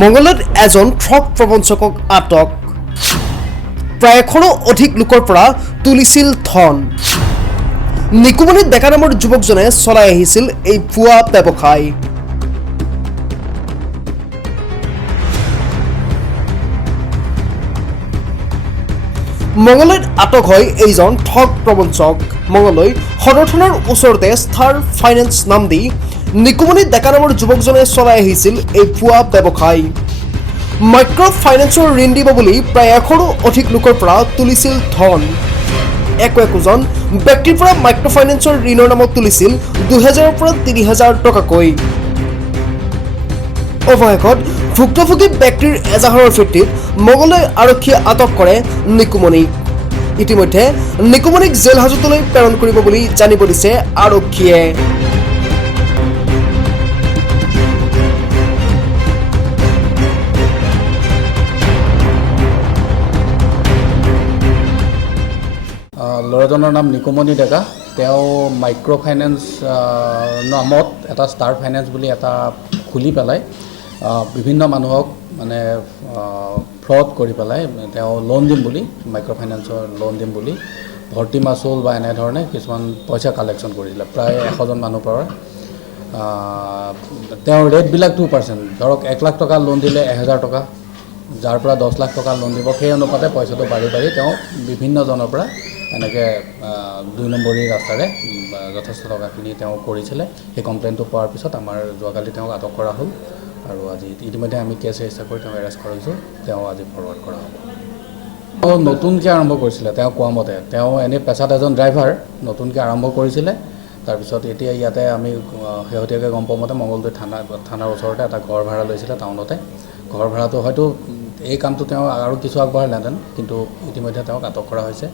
মঙ্গলত এজন ঠগ প্ৰবঞ্চকক আটক প্ৰায় 100ৰো অধিক লোকৰ পৰা তুলিছিল ধন নিকুমনিত ডেকা নামৰ যুৱকজনে চলাই আহিছিল এই ভুৱা ব্যৱসায় মঙ্গলত আটক হয় এইজন ঠগ প্ৰবঞ্চক মঙ্গলৈ সদৰ থানাৰ ওচৰতে ষ্টাৰ ফাইনেন্স নাম দি নিকুমনিত ডেকা নামৰ যুৱকজনে চলাই আহিছিল এই ভুৱা ব্যৱসায় মাইক্ৰ ফাইনেন্সৰ ঋণ দিব বুলি প্ৰায় 100ৰো অধিক লোকৰ পৰা তুলিছিল ধন একোজন ব্যক্তিৰ পৰা মাইক্ৰ ফাইনেন্সৰ ঋণৰ নামত তুলিছিল 2000ৰ পৰা 3000 টকাকৈ অৱশেষত ভুক্তভোগী ব্যক্তিৰ এজাহাৰৰ ভিত্তিত মঙ্গলদৈ আৰক্ষীয়ে আটক কৰে নিকুমনিক ইতিমধ্যে নিকুমনিক জেল হাজতলৈ প্ৰেৰণ কৰিব বুলি জানিব দিছে আৰক্ষীয়ে ল'ৰাজনৰ নাম নিকুমনি ডেকা তেওঁ মাইক্ৰ' ফাইনেন্স নামত এটা ষ্টাৰ ফাইনেন্স বুলি এটা খুলি পেলাই বিভিন্ন মানুহক মানে ফ্ৰড কৰি পেলাই তেওঁ লোন দিম বুলি মাইক্ৰ' ফাইনেন্সৰ লোন দিম বুলি ভৰ্তি মাচুল বা এনেধৰণে কিছুমান পইচা কালেকশ্যন কৰিছিলে প্ৰায় 100জন মানুহৰ পৰা তেওঁৰ ৰেটবিলাক 2% ধৰক 1 লাখ টকা লোন দিলে 1000 টকা যাৰ পৰা 10 লাখ টকা লোন দিব সেই অনুপাতে পইচাটো বাঢ়ি তেওঁ বিভিন্নজনৰ পৰা এনেকৈ 2 নম্বৰী ৰাস্তাৰে যথেষ্ট টকাখিনি তেওঁ কৰিছিলে সেই কমপ্লেইনটো পোৱাৰ পিছত আমাৰ যোৱাকালি তেওঁক আটক কৰা হ'ল আৰু আজি ইতিমধ্যে আমি কেছ ৰেজিষ্টাৰ কৰি তেওঁক এৰেষ্ট কৰিছোঁ তেওঁ আজি ফৰৱাৰ্ড কৰা হ'ব তেওঁ নতুনকৈ আৰম্ভ কৰিছিলে তেওঁ কোৱা মতে তেওঁ এনেই পেছাত এজন ড্ৰাইভাৰ নতুনকৈ আৰম্ভ কৰিছিলে তাৰপিছত এতিয়া ইয়াতে আমি শেহতীয়াকৈ গম পোৱা মতে মঙ্গলদৈ থানাৰ ওচৰতে এটা ঘৰ ভাড়া লৈছিলে টাউনতে ঘৰ ভাড়াটো হয়তো এই কামটো তেওঁ আৰু কিছু আগবঢ়ালেহেঁতেন কিন্তু ইতিমধ্যে তেওঁক আটক কৰা হৈছে